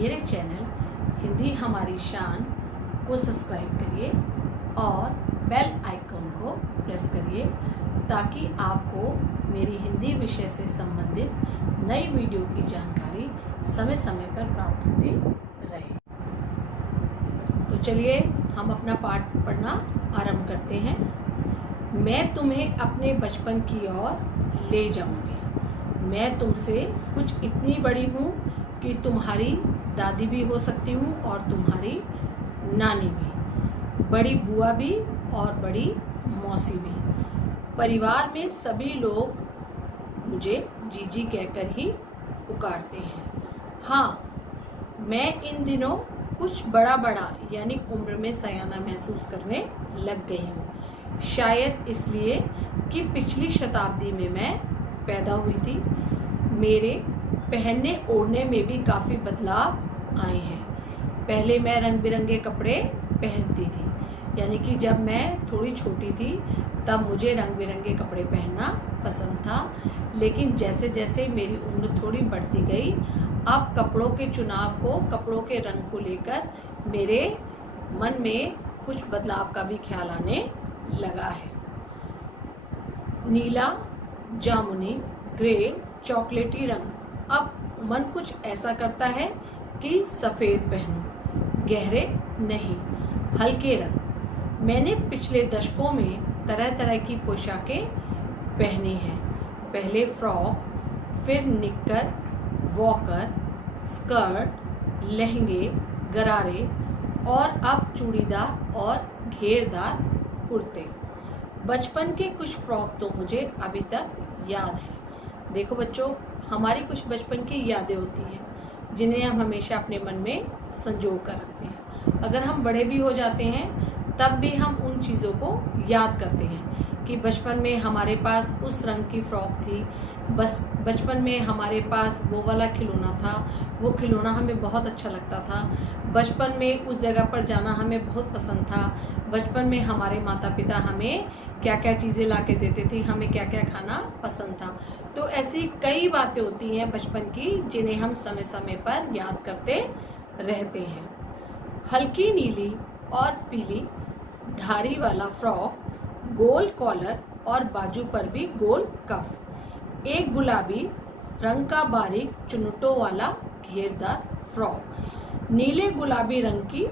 मेरे चैनल हिंदी हमारी शान को सब्सक्राइब करिए और बेल आइकन को प्रेस करिए ताकि आपको मेरी हिंदी विषय से संबंधित नई वीडियो की जानकारी समय समय पर प्राप्त होती रहे। तो चलिए हम अपना पाठ पढ़ना आरंभ करते हैं। मैं तुम्हें अपने बचपन की ओर ले जाऊंगी। मैं तुमसे कुछ इतनी बड़ी हूँ कि तुम्हारी दादी भी हो सकती हूँ और तुम्हारी नानी भी, बड़ी बुआ भी और बड़ी मौसी भी। परिवार में सभी लोग मुझे जीजी कहकर ही पुकारते हैं। हाँ, मैं इन दिनों कुछ बड़ा यानी उम्र में सयाना महसूस करने लग गई हूँ। शायद इसलिए कि पिछली शताब्दी में मैं पैदा हुई थी। मेरे पहनने ओढ़ने में भी काफ़ी बदलाव आए हैं। पहले मैं रंग बिरंगे कपड़े पहनती थी, यानी कि जब मैं थोड़ी छोटी थी तब मुझे रंग बिरंगे कपड़े पहनना पसंद था। लेकिन जैसे जैसे मेरी उम्र थोड़ी बढ़ती गई, अब कपड़ों के चुनाव को, कपड़ों के रंग को लेकर मेरे मन में कुछ बदलाव का भी ख्याल आने लगा है। नीला, जामुनी, ग्रे, चॉकलेटी रंग। अब मन कुछ ऐसा करता है कि सफ़ेद पहनूं, गहरे नहीं, हल्के रंग। मैंने पिछले दशकों में तरह तरह की पोशाकें पहनी हैं। पहले फ्रॉक, फिर निक्कर, वॉकर, स्कर्ट, लहंगे, गरारे और अब चूड़ीदार और घेरदार कुर्ते। बचपन के कुछ फ्रॉक तो मुझे अभी तक याद है। देखो बच्चों, हमारी कुछ बचपन की यादें होती हैं जिन्हें हम हमेशा अपने मन में संजो कर रखते हैं। अगर हम बड़े भी हो जाते हैं तब भी हम उन चीज़ों को याद करते हैं कि बचपन में हमारे पास उस रंग की फ्रॉक थी, बचपन में हमारे पास वो वाला खिलौना था, वो खिलौना हमें बहुत अच्छा लगता था। बचपन में उस जगह पर जाना हमें बहुत पसंद था। बचपन में हमारे माता पिता हमें क्या क्या चीज़ें ला के देते थे, हमें क्या क्या खाना पसंद था। तो ऐसी कई बातें होती हैं बचपन की जिन्हें हम समय समय पर याद करते रहते हैं। हल्की नीली और पीली धारी वाला फ्रॉक, गोल कॉलर और बाजू पर भी गोल कफ। एक गुलाबी रंग का बारीक चुन्नटों वाला घेरदार फ्रॉक। नीले गुलाबी रंग की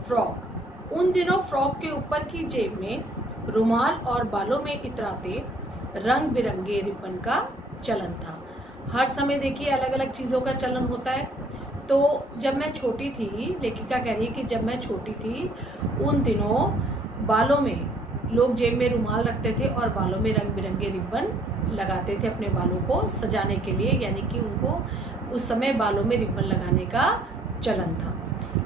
फ्रॉक। उन दिनों फ्रॉक के ऊपर की जेब में रुमाल और बालों में इतराते रंग बिरंगे रिबन का चलन था। हर समय देखिए अलग अलग चीज़ों का चलन होता है। तो जब मैं छोटी थी, लेखिका कह रही है कि जब मैं छोटी थी उन दिनों बालों में लोग जेब में रुमाल रखते थे और बालों में रंग बिरंगे रिबन लगाते थे अपने बालों को सजाने के लिए, यानी कि उनको उस समय बालों में रिबन लगाने का चलन था।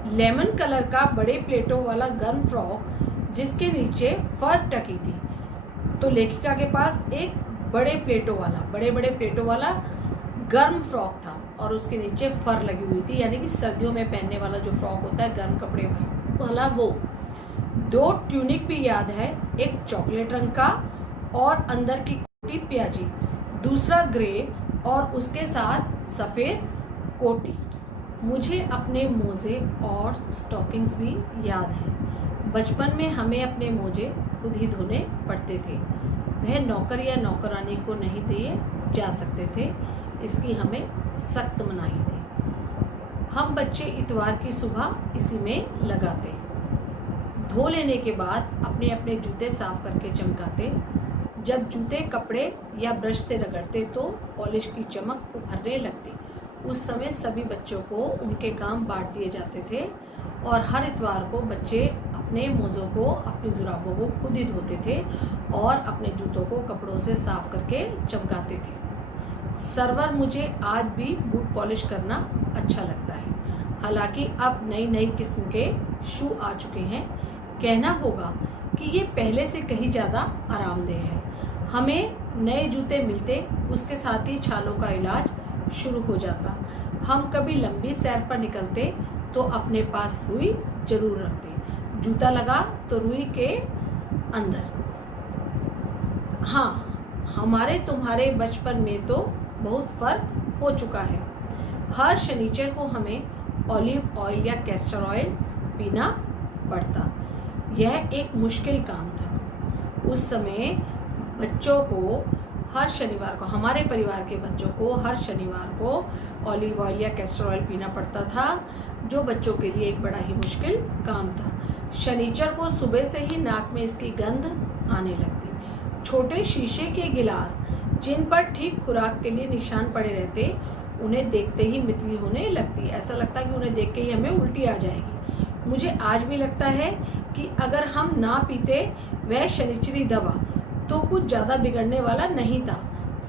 लेमन कलर का बड़े प्लेटों वाला गर्म फ्रॉक जिसके नीचे फर टकी थी। तो लेखिका के पास एक बड़े बड़े प्लेटों वाला गर्म फ्रॉक था और उसके नीचे फर लगी हुई थी, यानी कि सर्दियों में पहनने वाला जो फ्रॉक होता है गर्म कपड़े वाला वो। 2 ट्यूनिक भी याद है, एक चॉकलेट रंग का और अंदर की कोटी प्याजी, दूसरा ग्रे और उसके साथ सफ़ेद कोटी। मुझे अपने मोजे और स्टॉकिंग्स भी याद हैं। बचपन में हमें अपने मोजे खुद ही धोने पड़ते थे। वह नौकर या नौकरानी को नहीं दिए जा सकते थे, इसकी हमें सख्त मनाही थी। हम बच्चे इतवार की सुबह इसी में लगाते। धो लेने के बाद अपने अपने जूते साफ करके चमकाते। जब जूते कपड़े या ब्रश से रगड़ते तो पॉलिश की चमक उभरने लगती। उस समय सभी बच्चों को उनके काम बांट दिए जाते थे और हर इतवार को बच्चे अपने मोज़ों को, अपनी जुराबों को खुद ही धोते थे और अपने जूतों को कपड़ों से साफ करके चमकाते थे। सर्वर मुझे आज भी बूट पॉलिश करना अच्छा लगता है। हालांकि अब नई नई किस्म के शू आ चुके हैं। कहना होगा कि ये पहले से कहीं ज़्यादा आरामदेह है। हमें नए जूते मिलते उसके साथ ही छालों का इलाज शुरू हो जाता। हम कभी लंबी सैर पर निकलते तो अपने पास रुई जरूर रखते। जूता लगा तो रुई के अंदर। हाँ, हमारे तुम्हारे बचपन में तो बहुत फर्क हो चुका है। हर शनिचर को हमें ऑलिव ऑयल या कैस्टर ऑयल पीना पड़ता। यह एक मुश्किल काम था। उस समय बच्चों को हर शनिवार को, हमारे परिवार के बच्चों को हर शनिवार को ऑलिव ऑयल या कैस्टर ऑयल पीना पड़ता था, जो बच्चों के लिए एक बड़ा ही मुश्किल काम था। शनिचर को सुबह से ही नाक में इसकी गंध आने लगती। छोटे शीशे के गिलास जिन पर ठीक खुराक के लिए निशान पड़े रहते, उन्हें देखते ही मितली होने लगती। ऐसा लगता कि उन्हें देख के ही हमें उल्टी आ जाएगी। मुझे आज भी लगता है कि अगर हम ना पीते वह शनिचरी दवा तो कुछ ज़्यादा बिगड़ने वाला नहीं था,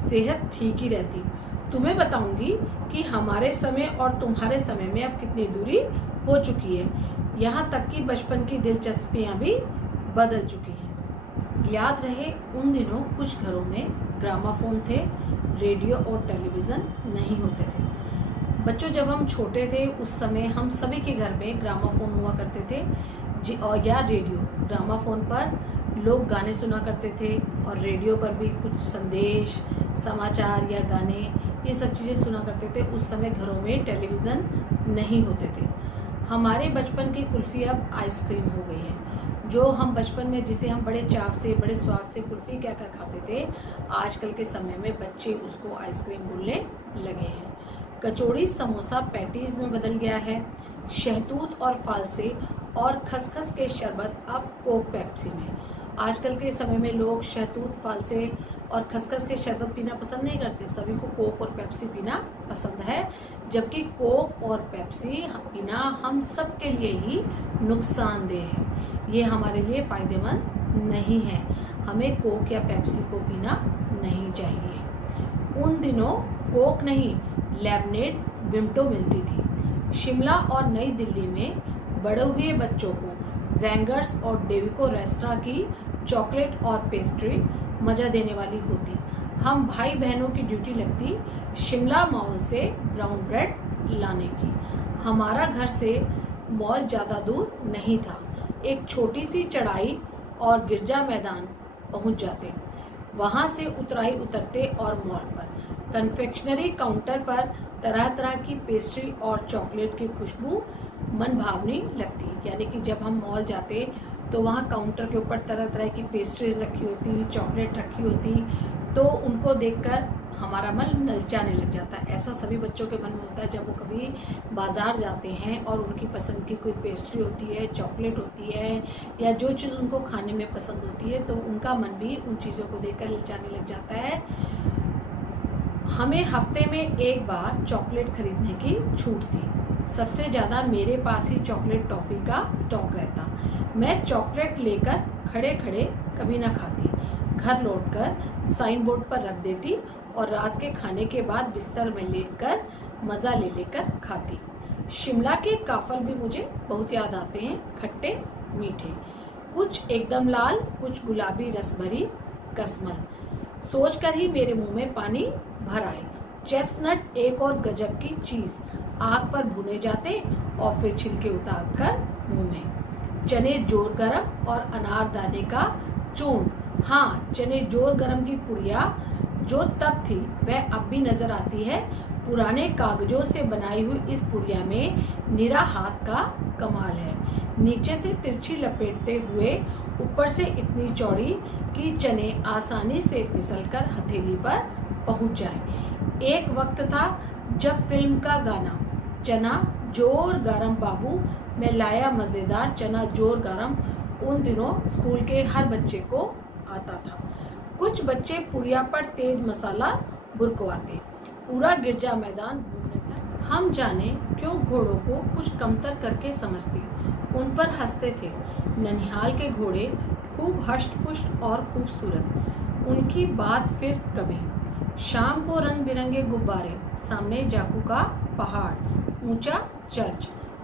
सेहत ठीक ही रहती। तुम्हें बताऊंगी कि हमारे समय और तुम्हारे समय में अब कितनी दूरी हो चुकी है। यहाँ तक कि बचपन की दिलचस्पियाँ भी बदल चुकी हैं। याद रहे उन दिनों कुछ घरों में ग्रामाफोन थे, रेडियो और टेलीविज़न नहीं होते थे। बच्चों, जब हम छोटे थे उस समय हम सभी के घर में ग्रामाफोन हुआ करते थे और या रेडियो। ग्रामाफोन पर लोग गाने सुना करते थे और रेडियो पर भी कुछ संदेश, समाचार या गाने, ये सब चीज़ें सुना करते थे। उस समय घरों में टेलीविज़न नहीं होते थे। हमारे बचपन की कुल्फ़ी अब आइसक्रीम हो गई है। जो हम बचपन में जिसे हम बड़े चाव से, बड़े स्वाद से कुल्फ़ी कहकर खाते थे, आजकल के समय में बच्चे उसको आइसक्रीम बोलने लगे हैं। कचौड़ी समोसा पैटीज़ में बदल गया है। शहतूत और फालसे और खसखस के शरबत अब कोक पेप्सी में। आजकल के समय में लोग शहतूत, फालसे और खसखस के शरबत पीना पसंद नहीं करते। सभी को कोक और पेप्सी पीना पसंद है, जबकि कोक और पेप्सी पीना हम सब के लिए ही नुकसानदेह है। ये हमारे लिए फ़ायदेमंद नहीं है। हमें कोक या पेप्सी को पीना नहीं चाहिए। उन दिनों कोक नहीं, लेमनेड, विम्टो मिलती थी। शिमला और नई दिल्ली में बड़े हुए बच्चों को वेंगर्स और डेविको रेस्टोरेंट की चॉकलेट और पेस्ट्री मज़ा देने वाली होती। हम भाई बहनों की ड्यूटी लगती शिमला मॉल से ब्राउन ब्रेड लाने की। हमारा घर से मॉल ज़्यादा दूर नहीं था। एक छोटी सी चढ़ाई और गिरजा मैदान पहुंच जाते। वहां से उतराई उतरते और मॉल पर कन्फेक्शनरी काउंटर पर तरह तरह की पेस्ट्री और चॉकलेट की खुशबू मन भावनी लगती। यानी कि जब हम मॉल जाते तो वहाँ काउंटर के ऊपर तरह तरह की पेस्ट्रीज रखी होती, चॉकलेट रखी होती, तो उनको देखकर हमारा मन ललचाने लग जाता है। ऐसा सभी बच्चों के मन में होता है जब वो कभी बाज़ार जाते हैं और उनकी पसंद की कोई पेस्ट्री होती है, चॉकलेट होती है या जो चीज़ उनको खाने में पसंद होती है, तो उनका मन भी उन चीज़ों को देखकर ललचाने लग जाता है। हमें हफ्ते में एक बार चॉकलेट खरीदने की छूट थी। सबसे ज़्यादा मेरे पास ही चॉकलेट टॉफ़ी का स्टॉक रहता। मैं चॉकलेट लेकर खड़े खड़े कभी ना खाती, घर लौटकर साइन बोर्ड पर रख देती और रात के खाने के बाद बिस्तर में लेटकर मज़ा ले लेकर खाती। शिमला के काफल भी मुझे बहुत याद आते हैं, खट्टे मीठे, कुछ एकदम लाल, कुछ गुलाबी रस भरी कसमल। सोचकर ही मेरे मुंह में पानी भर आए। चेस्टनट एक और गजब की चीज़, आग पर भुने जाते और फिर छिलके उतार कर मुँह में। चने जोर गरम और अनारदाने का चूर्ण। हाँ, चने जोर गरम की पुड़िया जो तब थी वह अब भी नजर आती है। पुराने कागजों से बनाई हुई इस पुड़िया में निरा हाथ का कमाल है। नीचे से तिरछी लपेटते हुए ऊपर से इतनी चौड़ी कि चने आसानी से फिसलकर हथेली पर पहुंच जाए। एक वक्त था जब फिल्म का गाना चना जोर गरम बाबू में लाया मज़ेदार चना जोर गरम उन दिनों स्कूल के हर बच्चे को आता था। कुछ बच्चे पुड़िया पर तेज मसाला बुरकवाते, पूरा गिरजा मैदान घूमने तक। हम जाने क्यों घोड़ों को कुछ कमतर करके समझते, उन पर हंसते थे। ननिहाल के घोड़े खूब हष्ट-पुष्ट और खूबसूरत। उनकी बात फिर कभी। शाम को रंग बिरंगे गुब्बारे, सामने जाकू का पहाड़, ऊंचा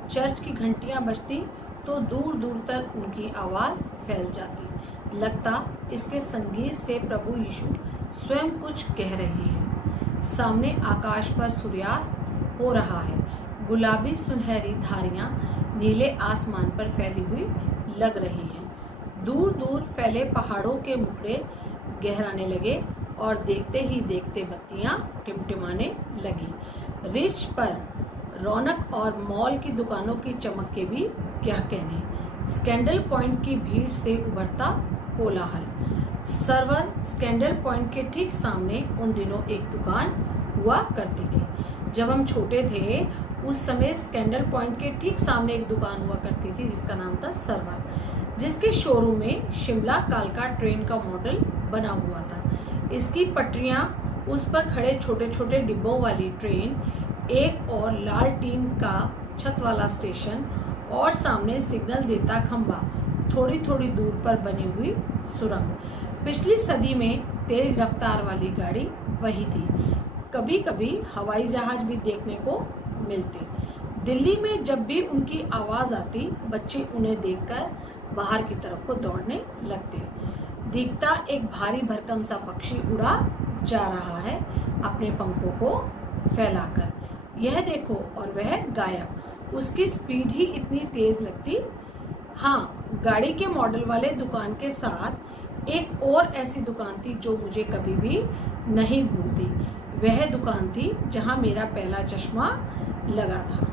चर्च की घंटियां बजती तो दूर दूर तक उनकी आवाज़ फैल जाती। लगता इसके संगीत से प्रभु यीशु स्वयं कुछ कह रहे हैं। सामने आकाश पर सूर्यास्त हो रहा है। गुलाबी सुनहरी धारियां नीले आसमान पर फैली हुई लग रही हैं। दूर दूर फैले पहाड़ों के मुखड़े गहराने लगे और देखते ही देखते बत्तियां टिमटिमाने लगी। रिज पर रौनक और मॉल की दुकानों की चमक के भी क्या कहने। स्कैंडल पॉइंट की भीड़ से उभरता कोलाहल। सर्वर स्कैंडल पॉइंट के ठीक सामने उन दिनों एक दुकान हुआ करती थी। जब हम छोटे थे उस समय स्कैंडल पॉइंट के ठीक सामने एक दुकान हुआ करती थी जिसका नाम था सर्वर, जिसके शोरूम में शिमला कालका ट्रेन का मॉडल बना हुआ था। इसकी पटरियां, उस पर खड़े छोटे छोटे डिब्बों वाली ट्रेन, एक और लाल टीन का छत वाला स्टेशन और सामने सिग्नल देता खंबा, थोड़ी थोड़ी दूर पर बनी हुई सुरंग। पिछली सदी में तेज रफ्तार वाली गाड़ी वही थी। कभी कभी हवाई जहाज भी देखने को मिलते। दिल्ली में जब भी उनकी आवाज़ आती बच्चे उन्हें देखकर बाहर की तरफ को दौड़ने लगते। दिखता एक भारी भरकम सा पक्षी उड़ा जा रहा है अपने पंखों को फैलाकर, यह देखो, और वह गायब। उसकी स्पीड ही इतनी तेज लगती। हाँ, गाड़ी के मॉडल वाले दुकान के साथ एक और ऐसी दुकान थी जो मुझे कभी भी नहीं भूलती। वह दुकान थी जहाँ मेरा पहला चश्मा लगा था।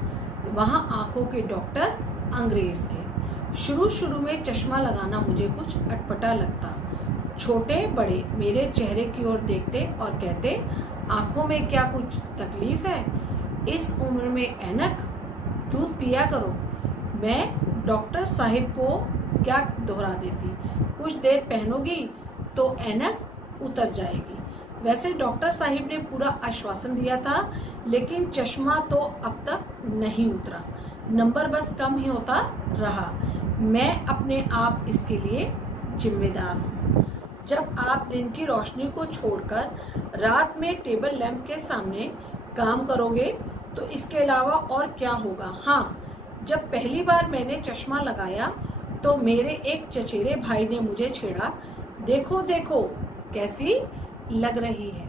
वहाँ आंखों के डॉक्टर अंग्रेज थे। शुरू में चश्मा लगाना मुझे कुछ अटपटा लगता। छोटे बड़े मेरे चेहरे की ओर देखते और कहते, आंखों में क्या कुछ तकलीफ है? इस उम्र में ऐनक? दूध पिया करो। मैं डॉक्टर साहिब को क्या दोहरा देती, कुछ देर पहनोगी तो ऐनक उतर जाएगी। वैसे डॉक्टर साहिब ने पूरा आश्वासन दिया था, लेकिन चश्मा तो अब तक नहीं उतरा। नंबर बस कम ही होता रहा। मैं अपने आप इसके लिए जिम्मेदार हूँ। जब आप दिन की रोशनी को छोड़कर रात में टेबल लैंप के सामने काम करोगे तो इसके अलावा और क्या होगा। हाँ, जब पहली बार मैंने चश्मा लगाया तो मेरे एक चचेरे भाई ने मुझे छेड़ा, देखो देखो कैसी लग रही है।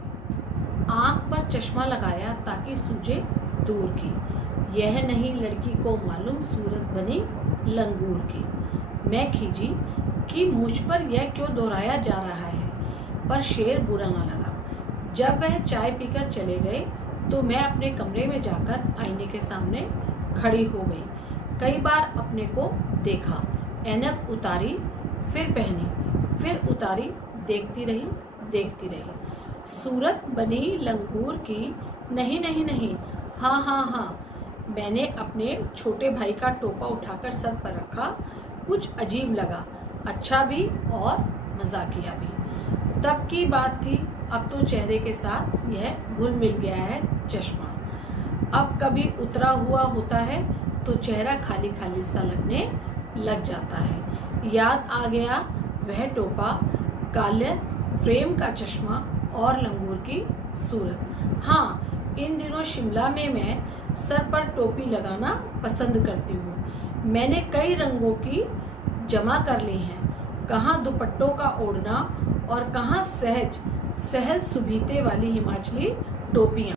आंख पर चश्मा लगाया ताकि सूझे दूर की, यह नहीं लड़की को मालूम सूरत बनी लंगूर की। मैं खींची कि मुझ पर यह क्यों दोहराया जा रहा है, पर शेर बुरा ना लगा। जब वह चाय पीकर चले गए तो मैं अपने कमरे में जाकर आईने के सामने खड़ी हो गई। कई बार अपने को देखा, ऐनक उतारी, फिर पहनी, फिर उतारी, देखती रही। सूरत बनी लंगूर की, नहीं नहीं नहीं, हाँ हाँ हाँ। मैंने अपने छोटे भाई का टोपा उठाकर सर पर रखा। कुछ अजीब लगा, अच्छा भी और मजाकिया भी। तब की बात थी, अब तो चेहरे के साथ यह घुल मिल गया है चश्मा। अब कभी उतरा हुआ होता है तो चेहरा खाली खाली सा लगने लग जाता है। याद आ गया वह टोपा, काले फ्रेम का चश्मा और लंगूर की सूरत। हाँ, इन दिनों शिमला में मैं सर पर टोपी लगाना पसंद करती हूँ। मैंने कई रंगों की जमा कर ली हैं, कहाँ दुपट्टों का ओढ़ना और कहाँ सहज सहल सुबीते वाली हिमाचली टोपियाँ।